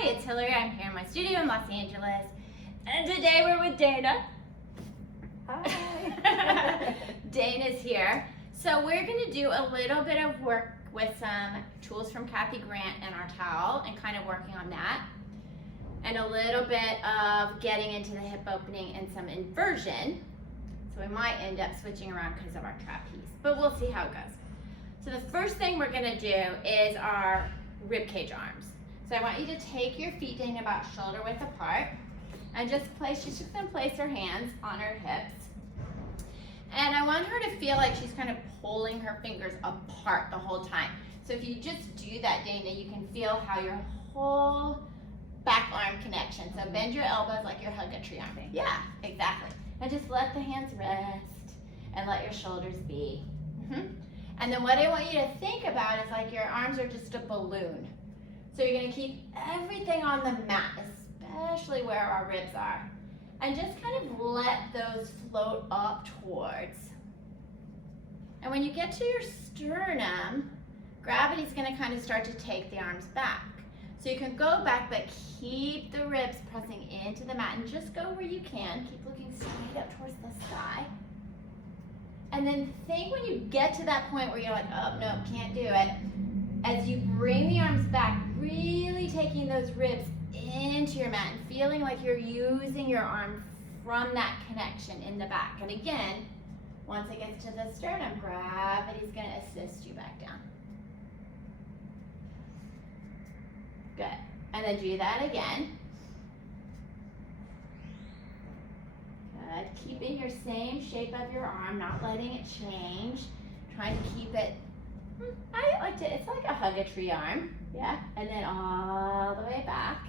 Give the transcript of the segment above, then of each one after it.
Hi, it's Hillary. I'm here in my studio in Los Angeles. And today we're with Dana. Hi. Dana's here. So we're going to do a little bit of work with some tools from Kathy Grant and our towel and kind of working on that. And a little bit of getting into the hip opening and some inversion. So we might end up switching around because of our trapeze, but we'll see how it goes. So the first thing we're going to do is our rib cage arms. So I want you to take your feet down about shoulder width apart and just place, she's just going to place her hands on her hips. And I want her to feel like she's kind of pulling her fingers apart the whole time. So if you just do that, Dana, you can feel how your whole back arm connection. So bend your elbows like you're hugging a tree arm. Yeah, exactly. And just let the hands rest and let your shoulders be. And then what I want you to think about is like your arms are just a balloon. So you're going to keep everything on the mat, especially where our ribs are. And just kind of let those float up towards. And when you get to your sternum, gravity's going to kind of start to take the arms back. So you can go back, but keep the ribs pressing into the mat and just go where you can. Keep looking straight up towards the sky. And then think when you get to that point where you're like, oh, no, can't do it. As you bring the arms back, really taking those ribs into your mat and feeling like you're using your arm from that connection in the back. And again, once it gets to the sternum, gravity's going to assist you back down. Good. And then do that again. Good. Keeping your same shape of your arm, not letting it change. Trying to keep it, I like to, it's like a hug a tree arm. Yeah. And then all the way back.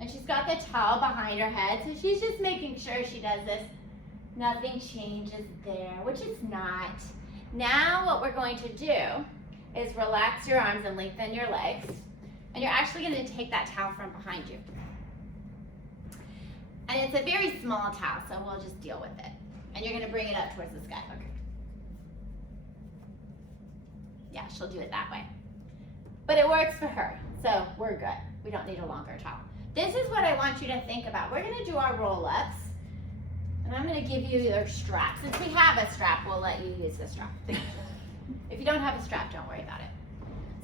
And she's got the towel behind her head, so she's just making sure she does this. Nothing changes there, which is not. Now what we're going to do is relax your arms and lengthen your legs. And you're actually going to take that towel from behind you. And it's a very small towel, so we'll just deal with it. And you're going to bring it up towards the sky. Okay. Yeah, she'll do it that way. But it works for her, so we're good. We don't need a longer towel. This is what I want you to think about. We're going to do our roll-ups. And I'm going to give you your strap. Since we have a strap, we'll let you use the strap. If you don't have a strap, don't worry about it.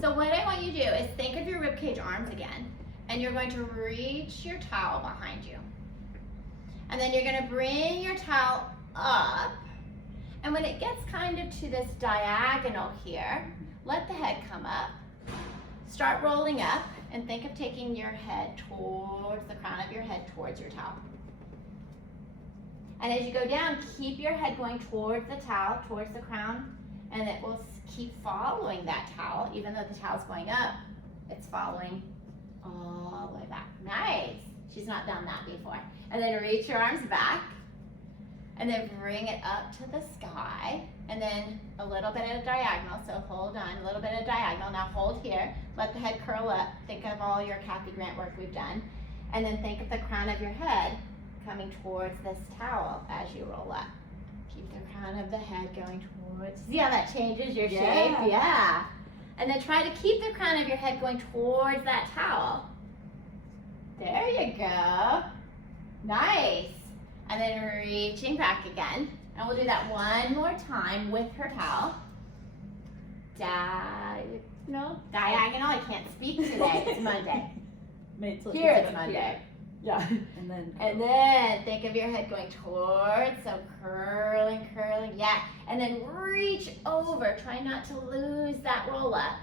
So what I want you to do is think of your ribcage arms again, and you're going to reach your towel behind you. And then you're going to bring your towel up, and when it gets kind of to this diagonal here, let the head come up. Start rolling up, and think of taking your head towards the crown of your head, towards your towel. And as you go down, keep your head going towards the towel, towards the crown, and it will keep following that towel. Even though the towel's going up, it's following all the way back. Nice. She's not done that before. And then reach your arms back, and then bring it up to the sky, and then a little bit of diagonal. So hold on, a little bit of diagonal. Now hold here. Let the head curl up. Think of all your Kathy Grant work we've done. And then think of the crown of your head coming towards this towel as you roll up. Keep the crown of the head going towards. See how that changes your shape? Yeah. And then try to keep the crown of your head going towards that towel. There you go. Nice. And then reaching back again. And we'll do that one more time with her towel. Diagonal. I can't speak today. It's Monday. Here it's Monday. Yeah. And then think of your head going towards, so curling, yeah. And then reach over, try not to lose that roll up.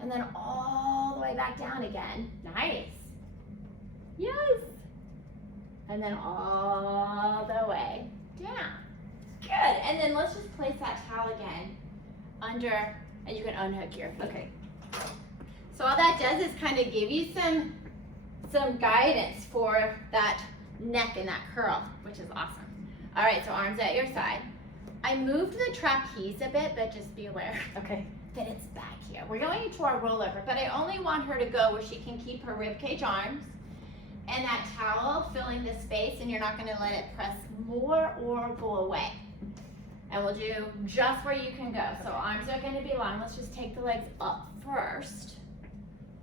And then all the way back down again. Nice. Yes. And then all the way down. Good. And then let's just place that towel again under, and you can unhook your feet. Okay. So all that does is kind of give you some guidance for that neck and that curl, which is awesome. All right, so arms at your side. I moved the trapeze a bit, but just be aware that it's back here. We're going into our rollover, but I only want her to go where she can keep her ribcage arms and that towel filling the space, and you're not going to let it press more or go away. And we'll do just where you can go. So arms are going to be long. Let's just take the legs up first.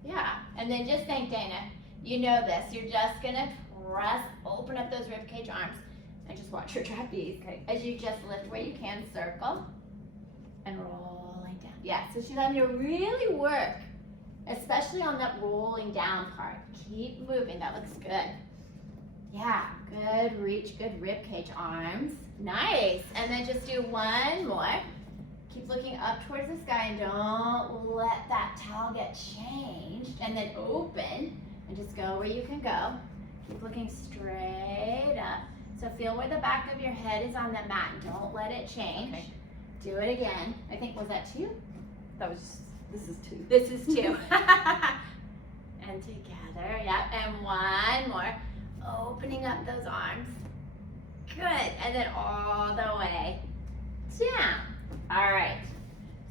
Yeah, and And then just think, Dana, you know this. You're just gonna press, open up those ribcage arms, and just watch your trapeze. Okay. As you just lift where you can, circle, and rolling down. Yeah, so she's having to really work, especially on that rolling down part. Keep moving, that looks good. Yeah, good reach, good ribcage arms. Nice, and then just do one more. Keep looking up towards the sky and don't let that towel get changed. And then open and just go where you can go. Keep looking straight up. So feel where the back of your head is on the mat and don't let it change. Okay. Do it again. I think, was that 2? That was just, this is 2. This is 2. And together, yep, and one more. Opening up those arms. Good, and then all the way down. All right,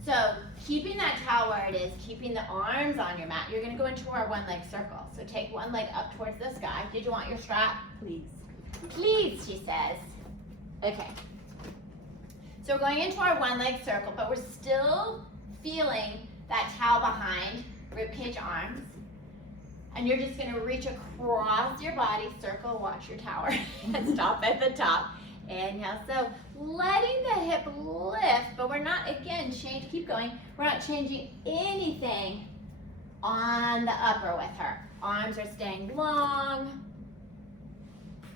so keeping that towel where it is, keeping the arms on your mat, you're gonna go into our one leg circle. So take one leg up towards the sky. Did you want your strap? Please. Please, she says. Okay. So we're going into our one leg circle, but we're still feeling that towel behind, ribcage arms. And you're just gonna reach across your body, circle, watch your tower, and stop at the top. Inhale, so letting the hip lift, but we're not, again, keep going. We're not changing anything on the upper with her. Arms are staying long,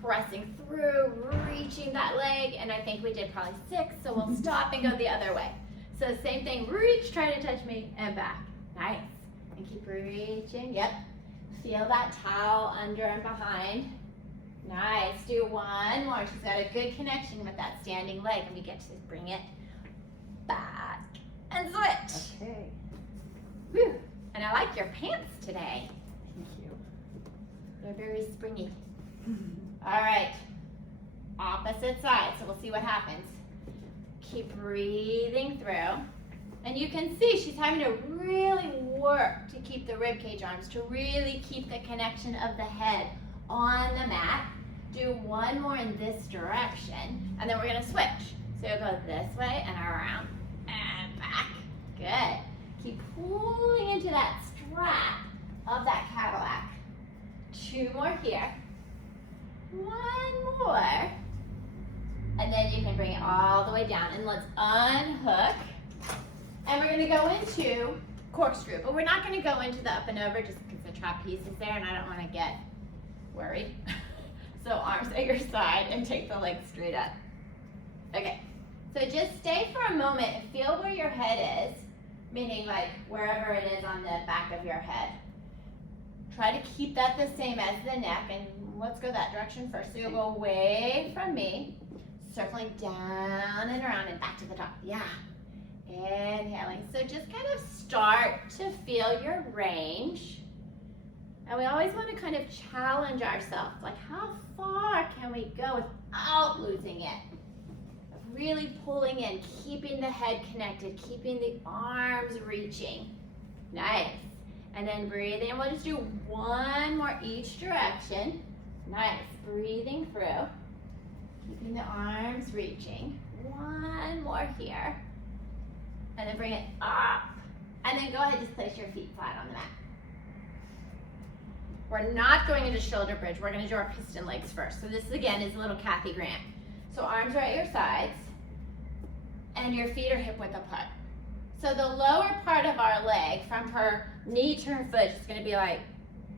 pressing through, reaching that leg, and I think we did probably 6, so we'll stop and go the other way. So same thing, reach, try to touch me, and back. Nice, and keep reaching, yep. Feel that towel under and behind. Nice, do one more. She's got a good connection with that standing leg, and we get to bring it back and switch. Okay. Whew. And I like your pants today. Thank you. They're very springy. All right, opposite side, so we'll see what happens. Keep breathing through. And you can see she's having to really work to keep the ribcage arms, to really keep the connection of the head on the mat. Do one more in this direction, and then we're gonna switch. So you'll go this way and around and back. Good. Keep pulling into that strap of that Cadillac. 2 more here. 1 more. And then you can bring it all the way down, and let's unhook. And we're gonna go into corkscrew, but we're not gonna go into the up and over just because the trapeze is there and I don't wanna get worried. So arms at your side and take the legs straight up. Okay, so just stay for a moment and feel where your head is, meaning like wherever it is on the back of your head. Try to keep that the same as the neck, and let's go that direction first. So you'll go away from me, circling down and around and back to the top. Yeah. Inhaling. So just kind of start to feel your range. And we always want to kind of challenge ourselves, like how far can we go without losing it? Really pulling in, keeping the head connected, keeping the arms reaching. Nice. And then breathe in. We'll just do 1 more each direction. Nice. Breathing through. Keeping the arms reaching. 1 more here. And then bring it up. And then go ahead and just place your feet flat on the mat. We're not going into shoulder bridge. We're going to do our piston legs first. So this again is a little Kathy Grant. So arms are at your sides and your feet are hip width apart. So the lower part of our leg from her knee to her foot is going to be like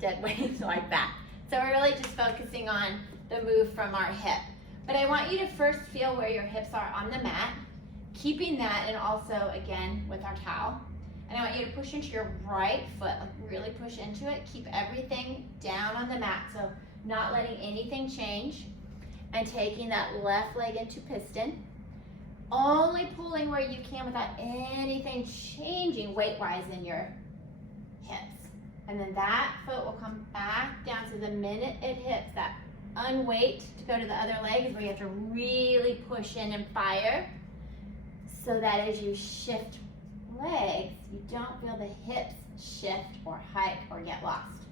dead weight like that. So we're really just focusing on the move from our hip. But I want you to first feel where your hips are on the mat, keeping that, and also again with our towel. And I want you to push into your right foot, like really push into it. Keep everything down on the mat, so not letting anything change. And taking that left leg into piston. Only pulling where you can without anything changing weight-wise in your hips. And then that foot will come back down. So the minute it hits that unweight to go to the other leg is where you have to really push in and fire, so that as you shift legs, you don't feel the hips shift or hike or get lost.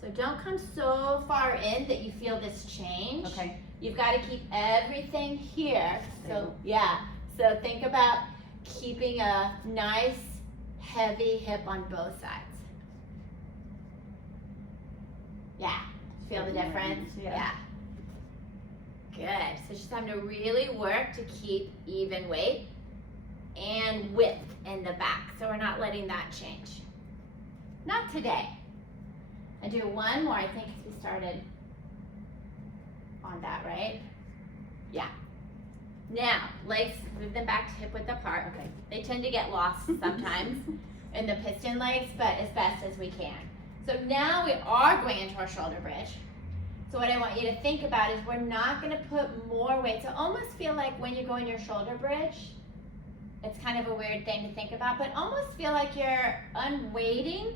So don't come so far in that you feel this change. Okay. You've got to keep everything here. So yeah, so think about keeping a nice, heavy hip on both sides. Yeah, feel the difference? Yeah. Good, so just having to really work to keep even weight and width in the back, so we're not letting that change. Not today. I do one more, I think, because we started on that, right? Yeah. Now, legs, move them back to hip width apart. Okay. They tend to get lost sometimes in the piston legs, but as best as we can. So now we are going into our shoulder bridge. So what I want you to think about is we're not going to put more weight. So almost feel like when you go in your shoulder bridge, it's kind of a weird thing to think about, but almost feel like you're unweighting,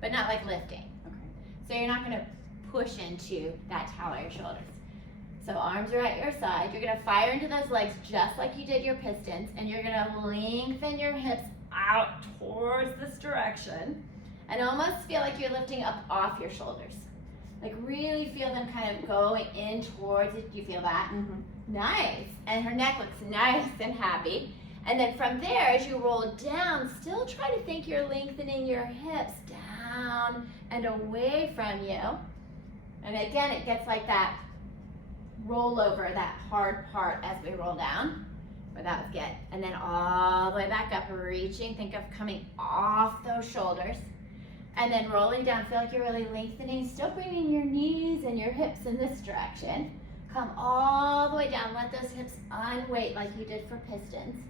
but not like lifting. Okay. So you're not going to push into that towel or your shoulders. So arms are at your side. You're going to fire into those legs just like you did your pistons, and you're going to lengthen your hips out towards this direction and almost feel like you're lifting up off your shoulders. Like really feel them kind of going in towards it. Do you feel that? Mm-hmm. Nice. And her neck looks nice and happy. And then from there, as you roll down, still try to think you're lengthening your hips down and away from you. And again, it gets like that roll over, that hard part as we roll down. But that was good. And then all the way back up, reaching. Think of coming off those shoulders. And then rolling down, feel like you're really lengthening, still bringing your knees and your hips in this direction. Come all the way down, let those hips unweight like you did for pistons.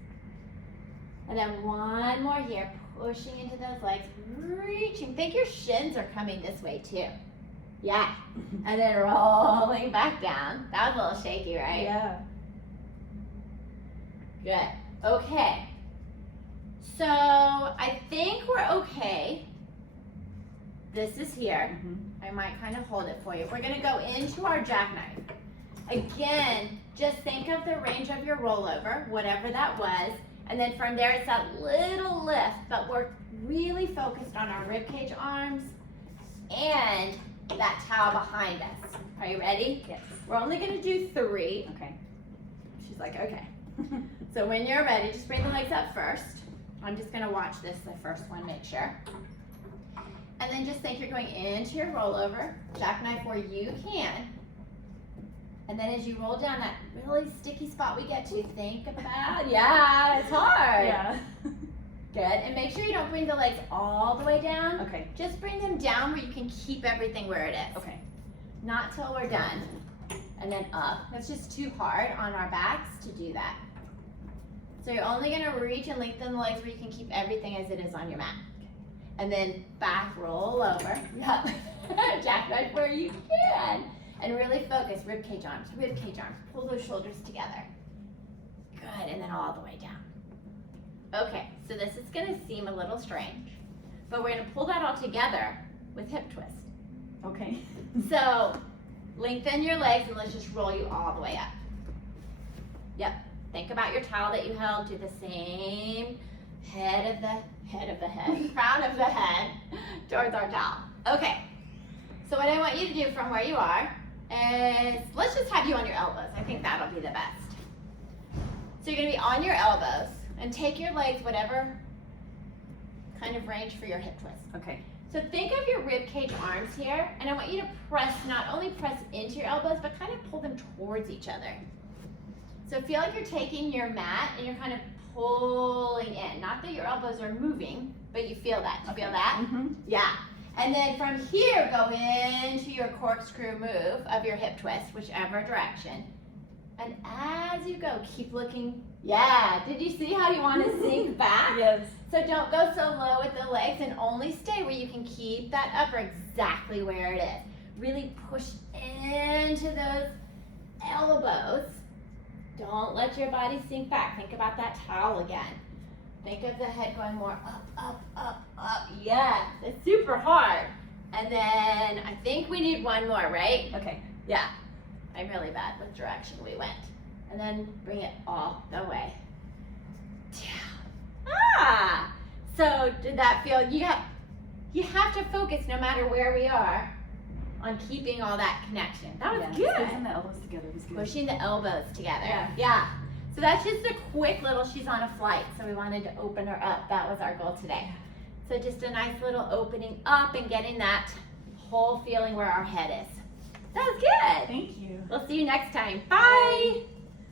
And then one more here, pushing into those legs, reaching. Think your shins are coming this way too. Yeah. And then rolling back down. That was a little shaky, right? Yeah. Good. Okay. So I think we're okay. This is here. Mm-hmm. I might kind of hold it for you. We're going to go into our jackknife. Again, just think of the range of your rollover, whatever that was. And then from there, it's that little lift, but we're really focused on our ribcage arms and that towel behind us. Are you ready? Yes. We're only going to do 3. Okay. She's like, okay. So when you're ready, just bring the legs up first. I'm just going to watch this, the first one, make sure. And then just think you're going into your rollover, jackknife where you can. And then as you roll down that really sticky spot we get to, think about, yeah, it's hard. Yeah. Good, and make sure you don't bring the legs all the way down. Okay. Just bring them down where you can keep everything where it is. Okay. Not till we're done. And then up. That's just too hard on our backs to do that. So you're only gonna reach and lengthen the legs where you can keep everything as it is on your mat. And then back roll over. Yep. Jackknife where you can. And really focus, ribcage arms, pull those shoulders together. Good, and then all the way down. Okay, so this is gonna seem a little strange, but we're gonna pull that all together with hip twist. Okay. So, lengthen your legs and let's just roll you all the way up. Yep, think about your towel that you held, do the same crown of the head towards our towel. Okay, so what I want you to do from where you are is, let's just have you on your elbows. I think that'll be the best. So you're gonna be on your elbows and take your legs, whatever kind of range for your hip twist. Okay. So think of your rib cage arms here, and I want you to press, not only press into your elbows, but kind of pull them towards each other. So feel like you're taking your mat and you're kind of pulling in. Not that your elbows are moving, but you feel that. Do you feel that? Mm-hmm. Yeah. And then from here, go into your corkscrew move of your hip twist, whichever direction. And as you go, keep looking. Yeah, did you see how you want to sink back? Yes. So don't go so low with the legs and only stay where you can keep that upper exactly where it is. Really push into those elbows. Don't let your body sink back. Think about that towel again. Think of the head going more up, up, up, up. Yes, it's super hard. And then I think we need one more, right? Okay. Yeah. I'm really bad with direction we went. And then bring it all the way down. Ah! So did that feel, you have to focus no matter where we are on keeping all that connection. That was Yeah. good. Pushing the elbows together was good. Pushing the elbows together. Yeah. Yeah. So that's just a quick little, she's on a flight, so we wanted to open her up. That was our goal today. So just a nice little opening up and getting that whole feeling where our head is. That was good. Thank you. We'll see you next time. Bye.